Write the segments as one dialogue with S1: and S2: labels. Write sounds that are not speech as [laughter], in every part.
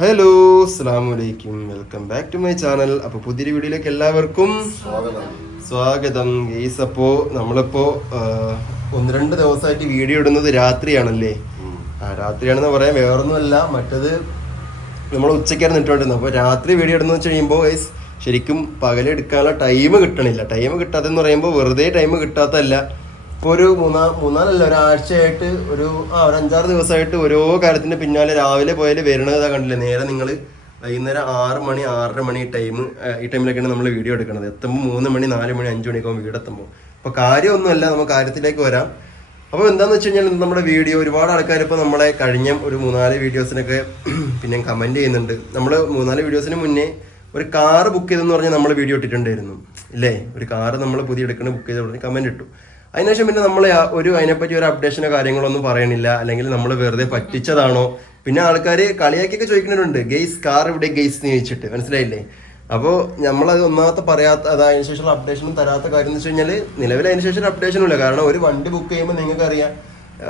S1: Hello അസ്സാമലൈക്കും welcome back to my channel. അപ്പൊ പുതിയൊരു വീഡിയോയിലേക്ക് എല്ലാവർക്കും സ്വാഗതം. ഗെയ്സ് അപ്പോ നമ്മളിപ്പോ ഒന്ന് രണ്ട് ദിവസമായിട്ട് വീഡിയോ ഇടുന്നത് രാത്രിയാണല്ലേ? ആ രാത്രിയാണെന്ന് പറയാൻ വേറൊന്നുമല്ല. മറ്റത് നമ്മൾ ഉച്ചയ്ക്കായിരുന്നു ഇട്ടുകൊണ്ടിരുന്നത്. അപ്പോൾ രാത്രി വീഡിയോ ഇടുന്നത് വെച്ച് കഴിയുമ്പോൾ ഗൈസ് ശരിക്കും പകലെടുക്കാനുള്ള ടൈം കിട്ടണില്ല. ടൈം കിട്ടാത്തെന്ന് പറയുമ്പോൾ വെറുതെ ടൈം കിട്ടാത്തല്ല ഇപ്പോൾ ഒരു മൂന്നാ മൂന്നാലല്ല ഒരാഴ്ചയായിട്ട് ഒരു ആ ഒരു അഞ്ചാറ് ദിവസമായിട്ട് ഓരോ കാര്യത്തിന്റെ പിന്നാലെ രാവിലെ പോയാൽ വരണതാ കണ്ടില്ലേ? നേരെ നിങ്ങൾ വൈകുന്നേരം ആറ് മണി ആറര മണി ടൈം ഈ ടൈമിലൊക്കെയാണ് നമ്മൾ വീഡിയോ എടുക്കുന്നത് എത്തുമ്പോൾ മൂന്ന് മണി നാല് മണി അഞ്ച് മണിയൊക്കെ വീടെത്തുമ്പോൾ അപ്പോൾ കാര്യമൊന്നുമല്ല നമുക്ക് കാര്യത്തിലേക്ക് വരാം. അപ്പോൾ എന്താണെന്ന് വെച്ച് കഴിഞ്ഞാൽ നമ്മുടെ വീഡിയോ ഒരുപാട് ആൾക്കാർ ഇപ്പോൾ നമ്മളെ കഴിഞ്ഞ ഒരു മൂന്നാൽ വീഡിയോസിനൊക്കെ പിന്നെ കമന്റ് ചെയ്യുന്നുണ്ട്. നമ്മൾ മൂന്നാൽ വീഡിയോസിന് മുന്നേ ഒരു കാറ് ബുക്ക് ചെയ്തെന്ന് പറഞ്ഞാൽ നമ്മൾ വീഡിയോ ഇട്ടിട്ടുണ്ടായിരുന്നു. ഇല്ലേ? ഒരു കാറ് നമ്മൾ പുതിയ എടുക്കണ ബുക്ക് ചെയ്ത് പറഞ്ഞ് കമന്റ് ഇട്ടു. അതിനുശേഷം പിന്നെ നമ്മൾ ഒരു അതിനെപ്പറ്റി ഒരു അപ്ഡേഷനോ കാര്യങ്ങളോ ഒന്നും പറയണില്ല. അല്ലെങ്കിൽ നമ്മൾ വെറുതെ പറ്റിച്ചതാണോ? പിന്നെ ആൾക്കാർ കളിയാക്കിയൊക്കെ ചോദിക്കുന്നുണ്ട് ഗെയ്സ് കാർ ഇവിടെ ഗെയ്സ്? എന്ന് ചോദിച്ചിട്ട്. മനസ്സിലായില്ലേ? അപ്പോൾ നമ്മളത് ഒന്നാമത്തെ പറയാത്ത അത് അതിനുശേഷം അപ്ഡേഷനും തരാത്ത കാര്യം എന്ന് വെച്ച് കഴിഞ്ഞാൽ നിലവിൽ അതിനുശേഷം അപ്ഡേഷനും ഇല്ല. കാരണം ഒരു വണ്ടി ബുക്ക് ചെയ്യുമ്പോൾ നിങ്ങൾക്ക് അറിയാം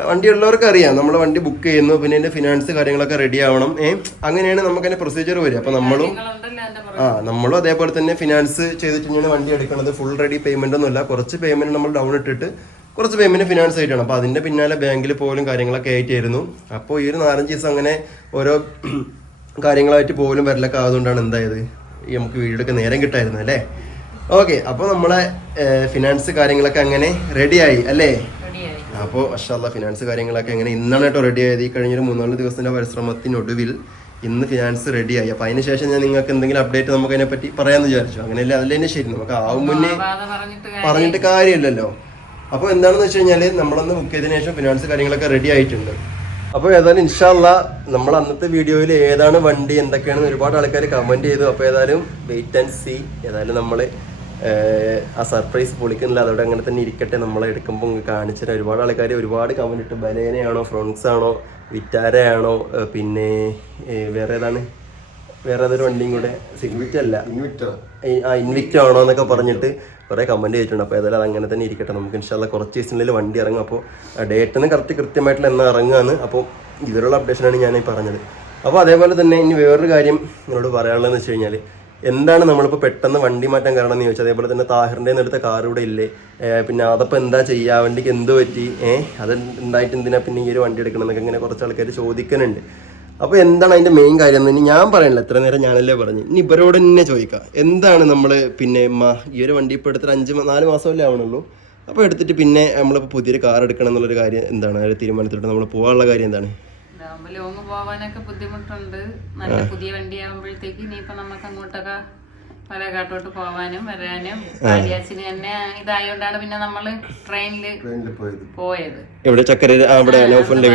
S1: വണ്ടി ഉള്ളവർക്ക് അറിയാം നമ്മൾ വണ്ടി ബുക്ക് ചെയ്യുന്നു പിന്നെ അതിന്റെ ഫിനാൻസ് കാര്യങ്ങളൊക്കെ റെഡി ആവണം. ഏ അങ്ങനെയാണ് നമുക്ക് അതിന്റെ പ്രൊസീജിയർ വരിക. അപ്പൊ നമ്മളും ആ നമ്മളും അതേപോലെ തന്നെ ഫിനാൻസ് ചെയ്തിട്ട് തന്നെയാണ് വണ്ടി എടുക്കുന്നത് ഫുൾ റെഡി പേയ്മെന്റ് ഒന്നുമില്ല കുറച്ച് പേയ്മെന്റ് നമ്മൾ ഡൗൺ ഇട്ടിട്ട് കുറച്ച് പേയ്മെന്റ് ഫിനാൻസ് ആയിട്ടാണ് അപ്പോൾ അതിന്റെ പിന്നാലെ ബാങ്കിൽ പോലും കാര്യങ്ങളൊക്കെ ആയിട്ടായിരുന്നു. അപ്പോൾ ഈ ഒരു നാലഞ്ച് ദിവസം അങ്ങനെ ഓരോ [clears throat] കാര്യങ്ങളായിട്ട് പോലും വരലൊക്കെ ആയതുകൊണ്ടാണ് എന്തായത്? ഈ നമുക്ക് വീടൊക്കെ നേരം കിട്ടായിരുന്നു അല്ലേ? ഓക്കെ അപ്പോൾ നമ്മളെ ഫിനാൻസ് കാര്യങ്ങളൊക്കെ അങ്ങനെ റെഡിയായി അല്ലേ? അപ്പോൾ മഷാല്ല ഫിനാൻസ് കാര്യങ്ങളൊക്കെ എങ്ങനെ ഇന്നാണ് കേട്ടോ റെഡി ആയത്? ഈ കഴിഞ്ഞൊരു മൂന്നാൽ ദിവസത്തിന്റെ പരിശ്രമത്തിനൊടുവിൽ ഇന്ന് ഫിനാൻസ് റെഡിയായി അപ്പോൾ അതിന് ശേഷം ഞാൻ നിങ്ങൾക്ക് എന്തെങ്കിലും അപ്ഡേറ്റ് നമുക്ക് അതിനെ പറ്റി പറയാമെന്ന് വിചാരിച്ചു. അങ്ങനെയല്ല? അതിൽ തന്നെ ശരി. നമുക്ക് ആവും മുന്നേ
S2: പറഞ്ഞിട്ട് കാര്യം-
S1: പറഞ്ഞിട്ട് കാര്യമില്ലല്ലോ. അപ്പോൾ എന്താണെന്ന് വെച്ച് കഴിഞ്ഞാൽ നമ്മളന്ന് ബുക്ക് ചെയ്തതിനു ശേഷം ഫിനാൻസ് കാര്യങ്ങളൊക്കെ റെഡി ആയിട്ടുണ്ട്. അപ്പോൾ ഏതായാലും ഇൻഷാല്ല നമ്മൾ അന്നത്തെ വീഡിയോയിൽ ഏതാണ് വണ്ടി എന്തൊക്കെയാണെന്ന് ഒരുപാട് ആൾക്കാർ കമന്റ് ചെയ്തു. അപ്പോൾ ഏതായാലും വെയിറ്റ് ആൻഡ് സി ഏതായാലും നമ്മൾ ആ സർപ്രൈസ് പൊളിക്കുന്നില്ല. അതോടെ അങ്ങനെ തന്നെ ഇരിക്കട്ടെ. നമ്മൾ എടുക്കുമ്പോൾ കാണിച്ചു തരാം. ഒരുപാട് ആൾക്കാർ ഒരുപാട് കമന്റ് ഇട്ട്. ബലേനയാണോ ഫ്രോൺസ് ആണോ വിറ്റാരയാണോ പിന്നെ വേറെ ഏതാണ്? വേറെ ഏതൊരു വണ്ടിയും കൂടെ? സിഗ്വിറ്റ് അല്ല. ആ ഇൻവിക്റ്റ് ആണോ എന്നൊക്കെ പറഞ്ഞിട്ട് കുറേ കമന്റ് ചെയ്തിട്ടുണ്ട്. അപ്പോൾ ഏതായാലും അത് അങ്ങനെ തന്നെ ഇരിക്കട്ടെ. നമുക്ക് ഇൻഷാല്ല കുറച്ച് ദിവസത്തിനുള്ളിൽ വണ്ടി ഇറങ്ങും. അപ്പോൾ ഡേറ്റിന് കറക്റ്റ് കൃത്യമായിട്ടുള്ള എന്നാ ഇറങ്ങുകയാണ് അപ്പോൾ ഇതിലുള്ള അപ്ഡേഷനാണ് ഞാൻ പറഞ്ഞത്. അപ്പോൾ അതേപോലെ തന്നെ ഇനി വേറൊരു കാര്യം നിങ്ങളോട് പറയാനുള്ളതെന്ന് വെച്ച് കഴിഞ്ഞാൽ എന്താണ് നമ്മളിപ്പോൾ പെട്ടെന്ന് വണ്ടി മാറ്റാൻ കാരണം എന്ന് ചോദിച്ചാൽ അതേപോലെ തന്നെ താഹിറിന്റെ എടുത്ത കാർ ഇവിടെ ഇല്ലേ? പിന്നെ അതപ്പോൾ എന്താ ചെയ്യുക വണ്ടിക്ക് എന്ത് പറ്റി? ഏഹ് അത് ഉണ്ടായിട്ട് എന്തിനാ പിന്നെ ഈ ഒരു വണ്ടി എടുക്കണം എന്നൊക്കെ ഇങ്ങനെ കുറച്ച് ആൾക്കാർ ചോദിക്കുന്നുണ്ട്. അപ്പോൾ എന്താണ് അതിന്റെ മെയിൻ കാര്യം എന്ന് ഞാൻ പറയണില്ല. എത്ര നേരം ഞാനല്ലേ പറഞ്ഞു ഇനി ഇവരോട് തന്നെ ചോദിക്കാം. എന്താണ് നമ്മൾ പിന്നെ ഈ ഒരു വണ്ടി ഇപ്പോൾ എടുത്തിട്ട് അഞ്ച് നാല് മാസമല്ലേ ആവണുള്ളൂ? അപ്പോൾ എടുത്തിട്ട് പിന്നെ നമ്മളിപ്പോൾ പുതിയൊരു കാർ എടുക്കണം എന്നുള്ളൊരു കാര്യം എന്താണ്? തീരുമാനത്തിലോട്ട് നമ്മൾ പോകാനുള്ള കാര്യം എന്താണ്?
S2: ഇതാവുമ്പോ ലോങ് പോവാനൊക്കെ ബുദ്ധിമുട്ടുണ്ട്. നല്ല പുതിയ വണ്ടി ആകുമ്പോഴത്തേക്ക് ഇനിയിപ്പോ നമുക്ക് അങ്ങോട്ടൊക്കെ പാലക്കാട്ടോട്ട് കാട്ടോട്ട് പോവാനും വരാനും കാര്യാച്ചിന് തന്നെ ഇതായോണ്ടാണ് പിന്നെ നമ്മൾ ട്രെയിനിൽ പോയത്.
S1: എവിടെ? ചക്കര അവിടെ നൗഫലിന്റെ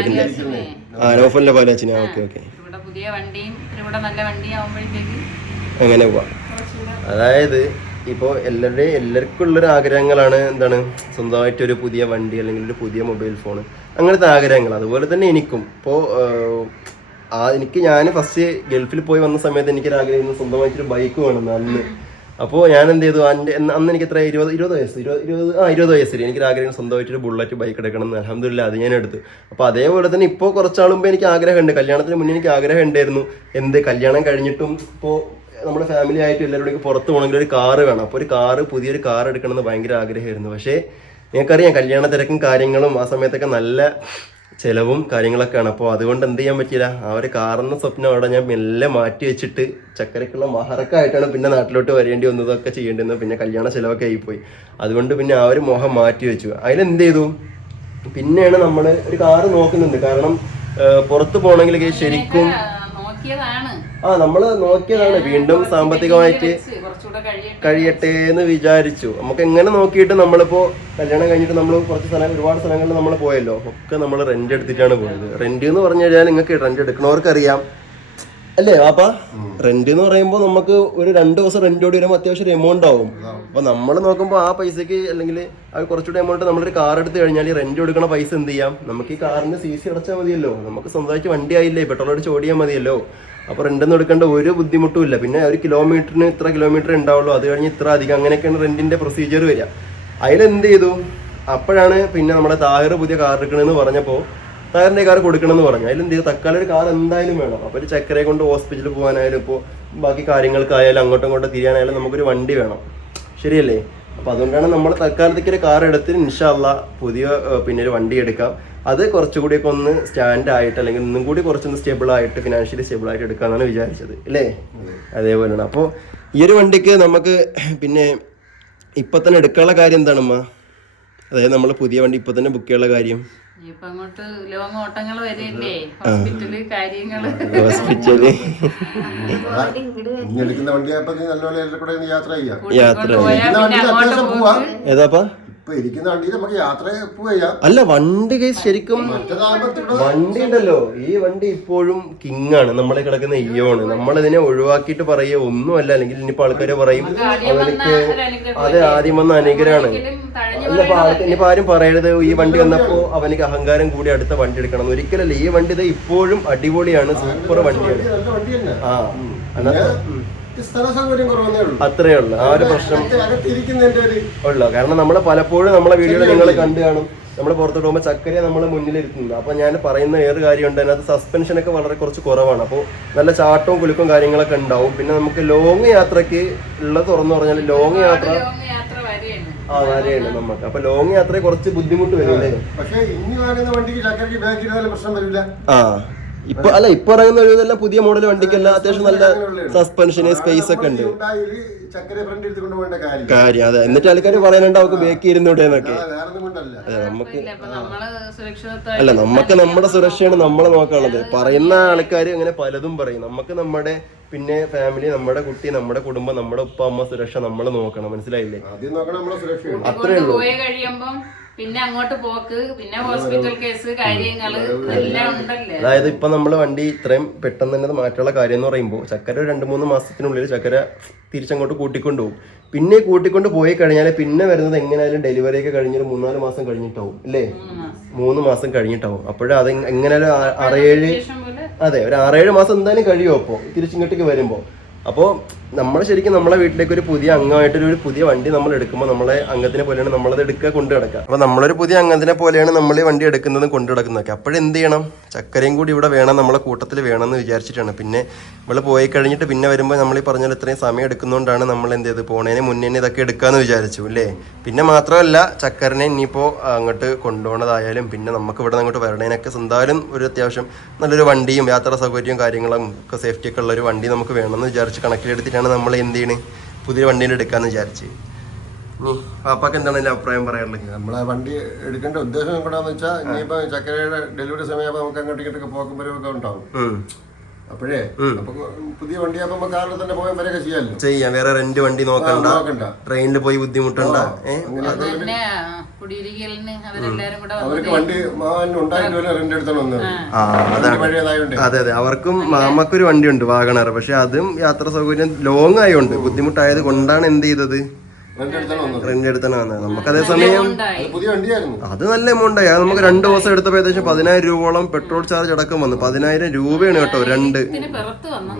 S1: നൗഫലിന്റെ ഓക്കെ ഓക്കെ.
S2: ഇവിടെ പുതിയ വണ്ടിയും ഇവിടെ നല്ല വണ്ടി ആവുമ്പോഴത്തേക്ക്
S1: അങ്ങനെ പോവാം. അതായത് ഇപ്പോൾ എല്ലാവരുടെയും എല്ലാവർക്കും ഉള്ളൊരു ആഗ്രഹങ്ങളാണ് എന്താണ്? സ്വന്തമായിട്ട് ഒരു പുതിയ വണ്ടി അല്ലെങ്കിൽ ഒരു പുതിയ മൊബൈൽ ഫോൺ അങ്ങനത്തെ ആഗ്രഹങ്ങൾ. അതുപോലെ തന്നെ എനിക്കും. ഇപ്പോൾ ആ എനിക്ക് ഞാൻ ഫസ്റ്റ് ഗൾഫിൽ പോയി വന്ന സമയത്ത് എനിക്കൊരു ആഗ്രഹം സ്വന്തമായിട്ടൊരു ബൈക്ക് വേണം അന്ന്. അപ്പോൾ ഞാൻ എന്ത് ചെയ്തു? എന്ന് അന്ന് എനിക്ക് എത്ര? ഇരുപത് ഇരുപത് വയസ്സ്. ഇരുപത് ഇരുപത് ആ ഇരുപത് വയസ്സിൽ എനിക്കൊരു ആഗ്രഹം സ്വന്തമായിട്ടൊരു ബുള്ളറ്റ് ബൈക്ക് എടുക്കണം എന്ന്. അലഹമില്ല അത് ഞാൻ എടുത്തു. അപ്പോൾ അതേപോലെ തന്നെ ഇപ്പോൾ കുറച്ചാളുമ്പോൾ എനിക്ക് ആഗ്രഹമുണ്ട്. കല്യാണത്തിന് മുന്നേ എനിക്ക് ആഗ്രഹം ഉണ്ടായിരുന്നു എന്ത്? കല്യാണം കഴിഞ്ഞിട്ടും ഇപ്പോൾ നമ്മുടെ ഫാമിലി ആയിട്ട് എല്ലാവരും പുറത്ത് പോകണമെങ്കിൽ ഒരു കാറ് വേണം. അപ്പോൾ ഒരു കാറ് പുതിയൊരു കാർ എടുക്കണമെന്ന് ഭയങ്കര ആഗ്രഹമായിരുന്നു. പക്ഷേ നിങ്ങൾക്കറിയാം കല്യാണ തിരക്കും കാര്യങ്ങളും ആ സമയത്തൊക്കെ നല്ല ചിലവും കാര്യങ്ങളൊക്കെയാണ്. അപ്പോൾ അതുകൊണ്ട് എന്ത് ചെയ്യാൻ പറ്റില്ല ആ ഒരു കാറെന്ന സ്വപ്നം അവിടെ ഞാൻ മെല്ലെ മാറ്റി വെച്ചിട്ട് ചക്കരക്കുള്ള മഹറക്കായിട്ടാണ് പിന്നെ നാട്ടിലോട്ട് വരേണ്ടി വന്നതൊക്കെ ചെയ്യേണ്ടി വന്നത് പിന്നെ കല്യാണ ചിലവൊക്കെ ആയിപ്പോയി. അതുകൊണ്ട് പിന്നെ ആ ഒരു മോഹം മാറ്റി വെച്ചു. അതിലെന്ത് ചെയ്തു? പിന്നെയാണ് നമ്മൾ ഒരു കാറ് നോക്കുന്നുണ്ട്. കാരണം പുറത്ത് പോകണമെങ്കിലൊക്കെ ശരിക്കും
S2: ആ,
S1: നമ്മൾ നോക്കിയതാണ്. വീണ്ടും സാമ്പത്തികമായിട്ട്
S2: കഴിയട്ടെ
S1: കഴിയട്ടെ എന്ന് വിചാരിച്ചു. നമുക്ക് എങ്ങനെ നോക്കിയിട്ട് നമ്മളിപ്പോ കല്യാണം കഴിഞ്ഞിട്ട് നമ്മൾ കുറച്ച് സ്ഥലം ഒരുപാട് സ്ഥലങ്ങളിൽ നമ്മൾ പോയല്ലോ. ഒക്കെ നമ്മൾ റെന്റ് എടുത്തിട്ടാണ് പോയത്. റെന്റ് എന്ന് പറഞ്ഞു കഴിഞ്ഞാൽ നിങ്ങൾക്ക് റെന്റ് എടുക്കണവർക്ക് അറിയാം അല്ലേ അപ്പ? റെന്റ് എന്ന് പറയുമ്പോൾ നമുക്ക് ഒരു രണ്ട് ദിവസം റെന്റ് ഓടി വരുമ്പോൾ അത്യാവശ്യം എമൗണ്ട് ആവും. അപ്പൊ നമ്മൾ നോക്കുമ്പോൾ ആ പൈസക്ക് അല്ലെങ്കിൽ ആ കുറച്ചുകൂടി എമൗണ്ട് നമ്മളൊരു കാർ എടുത്തു കഴിഞ്ഞാൽ ഈ റെന്റ് കൊടുക്കണ പൈസ എന്ത് ചെയ്യാം? നമുക്ക് ഈ കാറിന് സി സി അടച്ചാൽ മതിയല്ലോ. നമുക്ക് സ്വന്തമായിട്ട് വണ്ടി ആയില്ലേ? പെട്രോൾ അടിച്ച് ഓടിയാൽ മതിയല്ലോ. അപ്പോൾ റെന്റ് എടുക്കേണ്ട ഒരു ബുദ്ധിമുട്ടും ഇല്ല. പിന്നെ ഒരു കിലോമീറ്ററിന് ഇത്ര കിലോമീറ്റർ ഉണ്ടാവുള്ളൂ. അത് കഴിഞ്ഞ് ഇത്ര അധികം. അങ്ങനെയൊക്കെയാണ് റെന്റിന്റെ പ്രൊസീജിയർ വരിക. അതിലെന്ത് ചെയ്തു? അപ്പോഴാണ് പിന്നെ നമ്മുടെ താഹിർ പുതിയ കാർ എടുക്കണമെന്ന് പറഞ്ഞപ്പോൾ താറിന്റെ കാർ കൊടുക്കണമെന്ന് പറഞ്ഞു. അതിൽ എന്ത് തക്കാളി ഒരു കാർ എന്തായാലും വേണം. അപ്പോൾ ഒരു ചക്കരയെ കൊണ്ട് ഹോസ്പിറ്റലിൽ പോകാനായാലും ഇപ്പോൾ ബാക്കി കാര്യങ്ങൾക്കായാലും അങ്ങോട്ടും ഇങ്ങോട്ടും തിരിയാനായാലും നമുക്കൊരു വണ്ടി വേണം. ശരിയല്ലേ? അപ്പോൾ അതുകൊണ്ടാണ് നമ്മൾ തൽക്കാലത്തേക്ക് ഒരു കാർ എടുത്ത് ഇൻഷാല്ല പുതിയ പിന്നെ ഒരു വണ്ടി എടുക്കാം. അത് കുറച്ചുകൂടിയൊക്കെ ഒന്ന് സ്റ്റാൻഡ് ആയിട്ട് അല്ലെങ്കിൽ ഒന്നും കൂടി കുറച്ചൊന്ന് സ്റ്റേബിൾ ആയിട്ട് ഫിനാൻഷ്യലി സ്റ്റേബിൾ ആയിട്ട് എടുക്കാമെന്നാണ് വിചാരിച്ചത്. അല്ലേ? അതേപോലെയാണ്. അപ്പോൾ ഈ ഒരു വണ്ടിക്ക് നമുക്ക് പിന്നെ ഇപ്പം തന്നെ എടുക്കാനുള്ള കാര്യം എന്താണമ്മ? അതായത് നമ്മൾ പുതിയ വണ്ടി ഇപ്പൊ തന്നെ ബുക്ക് ചെയ്യാനുള്ള കാര്യം.
S2: അങ്ങോട്ട് ലോങ് ഓട്ടങ്ങൾ വരെയല്ലേ ഹോസ്പിറ്റൽ
S1: കാര്യങ്ങൾ.
S3: ഹോസ്പിറ്റൽ. എടുക്കുന്ന വണ്ടിയായപ്പോ നല്ലപോലെ യാത്ര ചെയ്യാം.
S1: യാത്ര ഏതാപ്പാ?
S3: ഇപ്പൊ ഇരിക്കുന്ന വണ്ടിയിൽ നമുക്ക് യാത്ര
S1: അല്ല വണ്ടി കേസ് ശരിക്കും വണ്ടി ഉണ്ടല്ലോ ഈ വണ്ടി ഇപ്പോഴും കിങ് ആണ്. നമ്മളെ കിടക്കുന്ന ഇയോണ് നമ്മളിതിനെ ഒഴിവാക്കിയിട്ട് പറയുക ഒന്നുമല്ല. അല്ലെങ്കിൽ ഇനിയിപ്പോ ആൾക്കാര് പറയും അവർക്ക് അത് ആദ്യം വന്ന അനുഗ്രഹമാണ്. അല്ല ഇനിയിപ്പോ ആരും പറയരുത്. ഈ വണ്ടി വന്നപ്പോ അവനിക്ക് അഹങ്കാരം കൂടി അടുത്ത വണ്ടി എടുക്കണം. ഒരിക്കലല്ല ഈ വണ്ടി ഇത് ഇപ്പോഴും അടിപൊളിയാണ്. സൂപ്പർ വണ്ടിയാണ്.
S3: നല്ല വണ്ടി തന്നെ
S1: ആ അല്ലാതെ
S3: ഉള്ളൂ.
S1: അത്രേ ഉള്ളു. ആ ഒരു പ്രശ്നം ഉള്ളു. കാരണം നമ്മൾ പലപ്പോഴും നമ്മളെ വീഡിയോയിൽ നിങ്ങൾ കണ്ടു കാണും. നമ്മൾ പുറത്തോട്ട് പോകുമ്പോൾ ചക്കരയെ നമ്മൾ മുന്നിലിരുത്തുന്നത്. അപ്പൊ ഞാൻ പറയുന്ന ഏറെ കാര്യമുണ്ട് അതിനകത്ത് സസ്പെൻഷൻ ഒക്കെ വളരെ കുറച്ച് കുറവാണ്. അപ്പോൾ നല്ല ചാട്ടവും കുലുക്കും കാര്യങ്ങളൊക്കെ ഉണ്ടാവും. പിന്നെ നമുക്ക് ലോങ് യാത്രയ്ക്ക് ഉള്ളത് തുറന്നു പറഞ്ഞാൽ ലോങ് യാത്ര ആ വരെയാണ് നമുക്ക്. അപ്പൊ ലോങ് യാത്ര കുറച്ച് ബുദ്ധിമുട്ട് വരും അല്ലേ
S3: പക്ഷേ ഇനി വണ്ടിക്ക് ചക്കരക്ക് പ്രശ്നം വരില്ല.
S1: ആ. ഇപ്പൊ അല്ല ഇപ്പൊ ഇറങ്ങുന്ന ഒരു പുതിയ മോഡൽ വണ്ടിക്കെല്ലാം. അത്യാവശ്യം നല്ല സസ്പെൻഷന് സ്പേസ് ഒക്കെ ഉണ്ട്.
S3: കാര്യം
S1: അതെ. എന്നിട്ട് ആൾക്കാർ പറയാനുണ്ട് അവർക്ക് ബേക്ക് ഇരുന്നൂടെ എന്നൊക്കെ. നമുക്ക് അല്ല നമുക്ക് നമ്മുടെ സുരക്ഷയാണ് നമ്മൾ നോക്കാനുള്ളത്. പറയുന്ന ആൾക്കാർ അങ്ങനെ പലതും പറയും. നമുക്ക് നമ്മുടെ പിന്നെ ഫാമിലി നമ്മുടെ കുട്ടി നമ്മുടെ കുടുംബം നമ്മുടെ ഉപ്പ അമ്മ സുരക്ഷ നമ്മൾ നോക്കണം. മനസ്സിലായില്ലേ? അത്രേ
S2: ഉള്ളൂ. പിന്നെ അങ്ങോട്ട് പോക്ക് പിന്നെ ഹോസ്പിറ്റൽ കേസ് കാര്യങ്ങൾ എല്ലാം ഉണ്ടല്ലേ?
S1: അതായത് ഇപ്പൊ നമ്മൾ വണ്ടി ഇത്രയും പെട്ടെന്ന് തന്നെ മാറ്റാനുള്ള കാര്യം എന്ന് പറയുമ്പോൾ ചക്കര രണ്ടു മൂന്ന് മാസത്തിനുള്ളിൽ ചക്കര തിരിച്ചങ്ങോട്ട് കൂട്ടിക്കൊണ്ടു പോകും പിന്നെ കൂട്ടിക്കൊണ്ട് പോയി കഴിഞ്ഞാൽ പിന്നെ വരുന്നത് എങ്ങനെയായാലും ഡെലിവറി ഒക്കെ കഴിഞ്ഞൊരു മൂന്നാൽ മാസം കഴിഞ്ഞിട്ടാവും അല്ലേ
S2: മൂന്ന് മാസം.
S1: കഴിഞ്ഞിട്ടാവും. അപ്പോഴേ അത് എങ്ങനെയാലും ആറേഴ് അതെ ഒരു ആറേഴ് മാസം എന്തായാലും കഴിയുമോ അപ്പോൾ തിരിച്ചിങ്ങോട്ടേക്ക് വരുമ്പോൾ. അപ്പോൾ നമ്മൾ ശരിക്കും നമ്മളെ വീട്ടിലേക്ക് ഒരു പുതിയ അംഗമായിട്ടൊരു ഒരു പുതിയ വണ്ടി നമ്മൾ എടുക്കുമ്പോൾ നമ്മളെ അംഗത്തിനെ പോലെയാണ് നമ്മളത് എടുക്കുക കൊണ്ട് കിടക്കുക അപ്പോൾ നമ്മളൊരു പുതിയ അംഗത്തിനെ പോലെയാണ് നമ്മൾ ഈ വണ്ടി എടുക്കുന്നതും കൊണ്ടു കിടക്കുന്നതൊക്കെ അപ്പോഴെന്ത് ചെയ്യണം? ചക്കരയും കൂടി ഇവിടെ വേണം നമ്മളെ കൂട്ടത്തിൽ വേണമെന്ന് വിചാരിച്ചിട്ടാണ്. പിന്നെ നമ്മൾ പോയി കഴിഞ്ഞിട്ട് പിന്നെ വരുമ്പോൾ നമ്മൾ ഈ പറഞ്ഞ പോലെ ഇത്രയും സമയം എടുക്കുന്നതുകൊണ്ടാണ് നമ്മൾ എന്ത് ചെയ്ത് പോണേന് മുന്നേ ഇതൊക്കെ എടുക്കാമെന്ന് വിചാരിച്ചു അല്ലേ? പിന്നെ മാത്രമല്ല ചക്കരനെ ഇനിയിപ്പോൾ അങ്ങോട്ട് കൊണ്ടുപോകണതായാലും പിന്നെ നമുക്ക് ഇവിടെ അങ്ങോട്ട് വരണേനൊക്കെ എന്തായാലും ഒരു അത്യാവശ്യം നല്ലൊരു വണ്ടിയും യാത്രാ സൗകര്യവും കാര്യങ്ങളും ഒക്കെ സേഫ്റ്റി ഒക്കെ ഉള്ള ഒരു വണ്ടി നമുക്ക് വേണമെന്ന് വിചാരിച്ച് കണക്കിലെടുത്തിട്ടാണ് നമ്മൾ എന്ത് ചെയ്യണ്? പുതിയ വണ്ടി എടുക്കാന്ന് വിചാരിച്ച്. ഇനി പാപ്പാക്ക് എന്താണ് അതിന്റെ അഭിപ്രായം പറയാനുള്ളത്?
S3: നമ്മളെ വണ്ടി എടുക്കേണ്ട ഉദ്ദേശം എവിടെയാണെന്ന് വെച്ചാൽ ഇനിയിപ്പോ ചക്കരയുടെ ഡെലിവറി സമയം നമുക്ക് അങ്ങോട്ടേക്കൊക്കെ പോകുമ്പോഴൊക്കെ പോക്കും വരവൊക്കെ ഉണ്ടാവും. അപ്പോഴേ അപ്പൊ പുതിയ വണ്ടിയാകുമ്പോ നമുക്ക് കാറിൽ തന്നെ പോകാൻ വരെയൊക്കെ ചെയ്യാമല്ലോ
S1: ചെയ്യാം. വേറെ റെന്റ് വണ്ടി നോക്കണ്ട.
S3: നോക്കണ്ട.
S1: ട്രെയിനിൽ പോയി ബുദ്ധിമുട്ടണ്ട.
S3: അവർക്ക് വണ്ടി വരെ
S1: അതെ അതെ. അവർക്കും മാമക്കൊരു വണ്ടി ഉണ്ട് വാഗണർ പക്ഷെ അതും യാത്രാ സൗകര്യം ലോങ് ആയതുകൊണ്ട് ബുദ്ധിമുട്ടായത് കൊണ്ടാണ് എന്ത് ചെയ്തത്?
S3: റെന്റ്
S1: എടുത്തതാണ് നമുക്ക് അതേ സമയം
S2: ഉണ്ടായി
S3: അത് പുതിയ വണ്ടിയായിരുന്നു.
S1: അത് നല്ല എമൗണ്ട് ആയി. അത് നമുക്ക് രണ്ട് ദിവസം എടുത്തപ്പോൾ ഏകദേശം പതിനായിരം രൂപയോളം പെട്രോൾ ചാർജ് അടക്കം വന്നു. പതിനായിരം രൂപയാണ് കേട്ടോ രണ്ട്.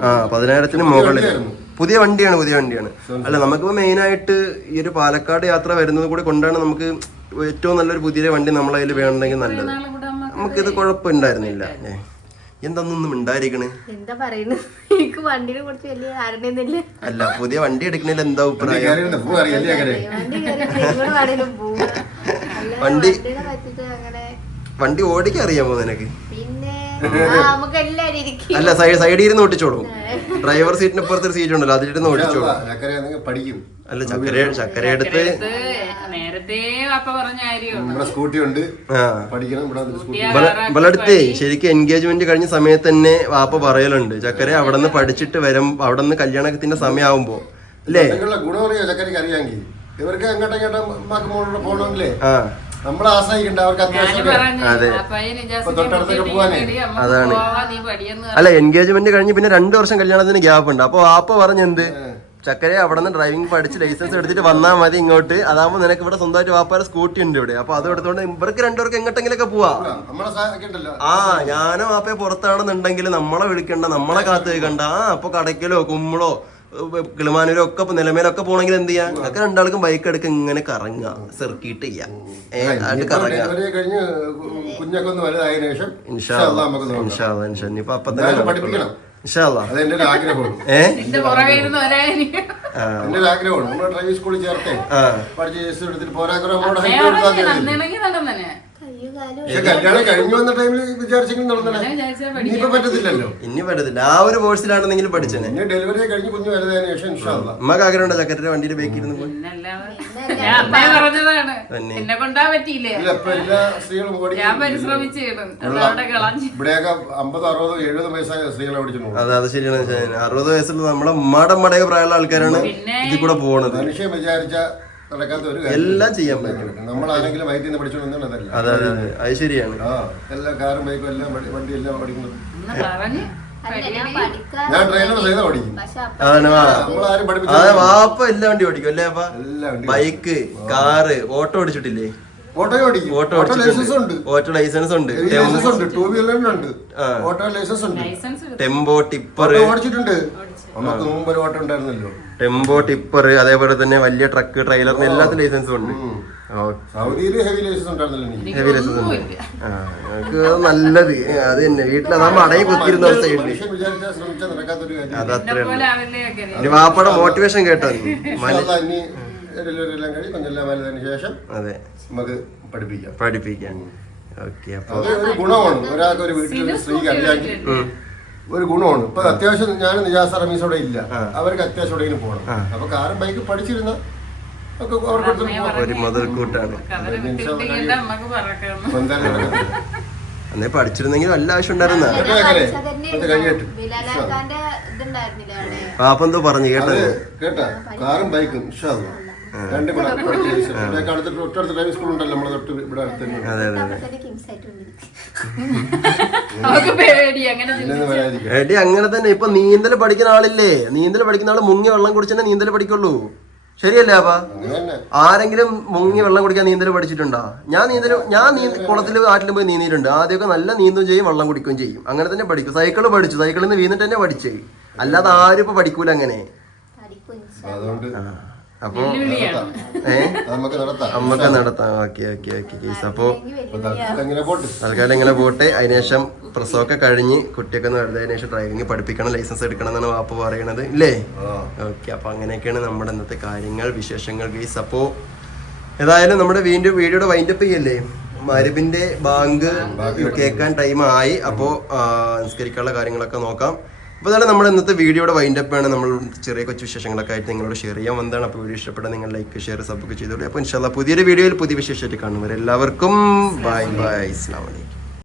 S1: ആ പതിനായിരത്തിന് മുകളിൽ. പുതിയ വണ്ടിയാണ് പുതിയ വണ്ടിയാണ്. അല്ല നമുക്കിപ്പോ മെയിൻ ആയിട്ട് ഈ ഒരു പാലക്കാട് യാത്ര വരുന്നത് കൂടി കൊണ്ടാണ് നമുക്ക് ഏറ്റവും നല്ലൊരു പുതിയ വണ്ടി നമ്മളതിൽ വേണമെങ്കിൽ നല്ലത്.
S2: നമുക്ക്
S1: നമുക്കിത് കുഴപ്പമുണ്ടായിരുന്നില്ല. ഏ. എന്തൊന്നും ഉണ്ടായിരിക്കണേ
S4: എന്താ പറയുന്നു എനിക്ക് വണ്ടിനെ കുറിച്ച് വലിയ ധാരണയൊന്നുമില്ല.
S1: അല്ല പുതിയ വണ്ടി എടുക്കണേൽ എന്താ അഭിപ്രായം?
S4: വണ്ടി കയറി വേണേലും
S1: വണ്ടി-
S4: വണ്ടിനെ പറ്റിട്ട് അങ്ങനെ
S1: വണ്ടി ഓടിക്കാൻ അറിയാമോ നിനക്ക്?
S4: പിന്നെ [laughs] ആ നമുക്ക് എല്ലാരും ഇരിക്കും.
S1: അല്ല സൈഡ് സൈഡിൽ ഇരുന്ന് ഓടിച്ചോളൂ ഡ്രൈവർ സീറ്റിന് ഇപ്പുറത്തൊരു സീറ്റ് ഉണ്ടല്ലോ അതിലിരുന്ന് ഓടിച്ചോളൂ.
S3: ചക്കര നിങ്ങൾ പഠിക്കും.
S1: അല്ല ചക്കര ചക്കര എടുത്ത്
S2: നേരത്തെ അപ്പ പറഞ്ഞ
S3: നമ്മുടെ സ്കൂട്ടി ഉണ്ട്. പഠിക്കണം. ഇവിടെ വന്നിട്ട് സ്കൂട്ടി
S1: ഇവളടുത്തേ ശരിക്കും എൻഗേജ്മെന്റ് കഴിഞ്ഞ സമയത്ത് തന്നെ വാപ്പ പറയലുണ്ട്. ചക്കര അവിടെ നിന്ന് പഠിച്ചിട്ട് വരും അവിടെ നിന്ന് കല്യാണത്തിന്റെ സമയമാവുമ്പോ. അല്ലേ?
S3: നിങ്ങളുടെ ഗുണം അറിയോ? ചക്കരക്ക് അറിയാമെങ്കിൽ. ഇവർക്ക് എങ്ങോട്ടും ഇങ്ങോട്ടും
S1: ആ.
S3: നമ്മളെ ആശ്രയിക്കണ്ട അവർക്ക് അത്യാവശ്യം.
S1: അതാണ്. അല്ല എൻഗേജ്മെന്റ് കഴിഞ്ഞ് പിന്നെ രണ്ടു വർഷം കല്യാണത്തിന് ഗ്യാപ്പ് ഉണ്ട്. അപ്പൊ വാപ്പ പറഞ്ഞെന്ത്? ചക്കര അവിടെ നിന്ന് ഡ്രൈവിംഗ് പഠിച്ച് ലൈസൻസ് എടുത്തിട്ട് വന്നാൽ മതി ഇങ്ങോട്ട്. അതാകുമ്പോൾ നിനക്ക് ഇവിടെ സ്വന്തമായിട്ട് വാപ്പാരെ സ്കൂട്ടി ഉണ്ട് ഇവിടെ. അപ്പൊ അത് എടുത്തോണ്ട് ഇവർക്ക് രണ്ടുപേർക്ക് എങ്ങോട്ടെങ്കിലൊക്കെ പോവാ. ആ ഞാനും വാപ്പയെ പുറത്താണെന്നുണ്ടെങ്കിൽ നമ്മളെ വിളിക്കണ്ട നമ്മളെ കാത്തു നിൽക്കണ്ട. ആ അപ്പൊ കടയ്ക്കലോ കുമ്മളോ കിളിമാനൂരും ഒക്കെ നിലമേലൊക്കെ പോണെങ്കിൽ എന്ത് ചെയ്യാം? നിങ്ങൾക്ക് രണ്ടാൾക്കും ബൈക്ക് എടുക്ക ഇങ്ങനെ കറങ്ങുക സെർക്കിട്ട് ചെയ്യാം. കറങ്ങുക ഇൻഷാ
S3: ഇൻഷാ.
S1: ഇനിയിപ്പോ അപ്പൊ തന്നെ
S3: അതെന്റെ ഒരു ആഗ്രഹമാണ്. എന്റെ ഒരു ആഗ്രഹമാണ്. നമ്മുടെ ഡ്രൈവിംഗ് സ്കൂളിൽ ചേർത്തേ. പഠിച്ച് എടുത്തിട്ട് പോരാഗ്രഹം കല്യാണം കഴിഞ്ഞു വന്ന ടൈമിൽ വിചാരിച്ചെങ്കിലും നടന്നേ
S2: വിചാരിച്ചാൽ
S3: ഇനിയിപ്പോ പറ്റത്തില്ലല്ലോ.
S1: ഇനി പറ്റത്തില്ല. ആ ഒരു കോഴ്സിലാണെന്നെങ്കിലും പഠിച്ചേ
S3: ഇനി ഡെലിവറി കഴിഞ്ഞ് കുഞ്ഞു വരുന്നതിന് ശേഷം.
S1: ഉമ്മക്ക് ആഗ്രഹമുണ്ടോ ചക്കരയുടെ വണ്ടിയിൽ ബേക്കിരുന്ന് പോയി?
S2: എന്നെ കൊണ്ടാ പറ്റിയില്ലേ? ഞാൻ
S3: ഇവിടെയൊക്കെ അമ്പതോ അറുപതോ എഴുപതോ വയസ്സായ സ്ത്രീകളെ ഓടിച്ചിട്ടുണ്ട്.
S1: അതെ അത് ശരിയാണ് അറുപത് വയസ്സിൽ നമ്മുടെ ഉമ്മാടെ മടയൊക്കെ പ്രായമുള്ള ആൾക്കാരാണ് ഇതിൽ കൂടെ പോകുന്നത്
S3: മനുഷ്യൻ വിചാരിച്ച നടക്കാത്ത ഒരു കാര്യം
S1: എല്ലാം ചെയ്യാൻ പറ്റും.
S3: നമ്മളാണെങ്കിലും വയറ്റിൽ നിന്ന് പഠിച്ചോണ്ടെന്നാണ് അതല്ല
S1: അതെ അതെ അതെ. ശരിയാണ്.
S3: ആ എല്ലാ കാറും ബൈക്കും എല്ലാം വണ്ടി എല്ലാം പഠിക്കുന്നത്
S2: പറഞ്ഞ്
S4: ഞാൻ
S3: ട്രെയിനർ ചെയ്ത ഓടിക്കും.
S1: അതെ വാപ്പ എല്ലാ വണ്ടി ഓടിക്കും അല്ലേ അപ്പ? ബൈക്ക് കാറ് ഓട്ടോ ഓടിച്ചിട്ടില്ലേ?
S3: ഓട്ടോ ഓടിക്കും.
S1: ഓട്ടോ
S3: ലൈസൻസ് ഉണ്ട്.
S1: ഓട്ടോ ലൈസൻസ് ഉണ്ട്.
S3: ലൈസൻസ് ഉണ്ട്. ടൂ വീലറിന് ഓട്ടോ ലൈസൻസ് ഉണ്ട്.
S1: Tempo tipper.
S3: ഓടിച്ചിട്ടുണ്ട്. നമുക്ക് മുമ്പ് ഒരു ഓട്ടോ ഉണ്ടായിരുന്നല്ലോ.
S1: ടെമ്പോ ടിപ്പർ അതേപോലെ തന്നെ വലിയ ട്രക്ക് ട്രെയിലറിന് എല്ലാത്തിനും ലൈസൻസും ഉണ്ട്.
S3: സൗദിയിൽ ഹെവി ലൈസൻസ് ഉണ്ടായിരുന്നല്ലോ
S1: ഹെവി ലൈസൻസ് ഉണ്ട്. ആ ഞങ്ങൾക്ക് നല്ലത്. അത് തന്നെ. വീട്ടിൽ നമ്മൾ അടങ്ങി കുത്തിയിരുന്ന ഒരു അത് അത്ര ഇനി വാപ്പയുടെ മോട്ടിവേഷൻ കേട്ടോ അതെ.
S3: നമുക്ക് പഠിപ്പിക്കാം.
S1: പഠിപ്പിക്കാം. ഓക്കെ അപ്പൊ
S3: അത് ഒരു ഗുണമാണ്. ഒരാൾക്ക് ഒരു വീട്ടിൽ ഒരു സ്ത്രീക്ക് അറിയാമെങ്കിൽ ഒരു ഗുണമാണ്. ഇപ്പൊ അത്യാവശ്യം ഞാൻ നിജാസ് റമീസോടെ അവിടെ ഇല്ല അവർക്ക് അത്യാവശ്യം എവിടെയെങ്കിലും പോകണം. അപ്പൊ കാറും ബൈക്ക് പഠിച്ചിരുന്ന ഒക്കെ
S1: ഒരു മുതൽക്കൂട്ടാണ് അന്നേ പഠിച്ചിരുന്നെങ്കിൽ വല്ല ആവശ്യം ഉണ്ടായിരുന്ന?
S4: ഇതുണ്ടായിരുന്നില്ല
S1: എന്തോ പറഞ്ഞു കേട്ടത്?
S3: കേട്ടാ. കാറും ബൈക്കും
S1: അതെ അതെ
S2: അങ്ങനെ
S1: തന്നെ. ഇപ്പൊ നീന്തൽ പഠിക്കുന്ന ആളില്ലേ? നീന്തൽ പഠിക്കുന്ന ആൾ മുങ്ങി വെള്ളം കുടിച്ചേ നീന്തൽ പഠിക്കുള്ളൂ. ശരിയല്ലേ അപ്പ ആരെങ്കിലും മുങ്ങി വെള്ളം കുടിക്കാൻ നീന്തൽ പഠിച്ചിട്ടുണ്ടോ? ഞാൻ നീന്തൽ ഞാൻ നീ കുളത്തിൽ ആറ്റിൽ പോയി നീന്തിയിട്ടുണ്ട്. ആദ്യമൊക്കെ നല്ല നീന്തും ചെയ്യും വെള്ളം കുടിക്കുകയും ചെയ്യും. അങ്ങനെ തന്നെ പഠിക്കും. സൈക്കിൾ പഠിച്ചു. സൈക്കിളിൽ നിന്ന് വീണിട്ട് തന്നെ പഠിച്ചേ. അല്ലാതെ ആരും ഇപ്പൊ പഠിക്കൂല അങ്ങനെ.
S3: അതുകൊണ്ട്
S1: അപ്പൊ
S3: നമുക്ക് നടത്താം. [laughs]
S1: നമുക്ക് നടത്താം. Okay okay okay case. അപ്പോ
S3: തൽക്കാലം ഇങ്ങനെ പോട്ട്?
S1: തൽക്കാലം ഇങ്ങനെ പോട്ടെ? അതിനുശേഷം പ്രസവമൊക്കെ കഴിഞ്ഞ് കുട്ടിയൊക്കെ ഒന്ന് വെറുതെ അതിനുശേഷം ഡ്രൈവിംഗ് പഠിപ്പിക്കണം ലൈസൻസ് എടുക്കണം എന്നാണ് വാപ്പ പറയണത്. ഇല്ലേ? ഓക്കെ അപ്പൊ അങ്ങനെയൊക്കെയാണ് നമ്മുടെ ഇന്നത്തെ കാര്യങ്ങൾ വിശേഷങ്ങൾ കേസ്. അപ്പോ ഏതായാലും നമ്മുടെ വീണ്ടും വീഡിയോയുടെ വൈൻഡപ്പ് ചെയ്യല്ലേ? മരുവിന്റെ ബാങ്ക് കേൾക്കാൻ ടൈം ആയി. അപ്പോ നിസ്കരിക്കാനുള്ള കാര്യങ്ങളൊക്കെ നോക്കാം. അപ്പോൾ അതാണ് നമ്മുടെ ഇന്നത്തെ വീഡിയോയുടെ വൈൻഡപ്പ് ആണ്. നമ്മൾ ചെറിയ കൊച്ചു വിശേഷങ്ങളൊക്കെ ആയിട്ട് നിങ്ങളോട് ഷെയർ ചെയ്യാൻ വന്നതാണ്. അപ്പോൾ വീഡിയോ ഇഷ്ടപ്പെട്ട നിങ്ങൾ ലൈക്ക് ഷെയർ സബ്സ്ക്രൈബ് ഒക്കെ ചെയ്തോളൂ. അപ്പോൾ ഇൻഷാല്ല പുതിയൊരു വീഡിയോയിൽ പുതിയ വിശേഷമായിട്ട് കാണുന്നവർ എല്ലാവർക്കും ബൈ ബൈ അസ്ലാം വലൈക്കും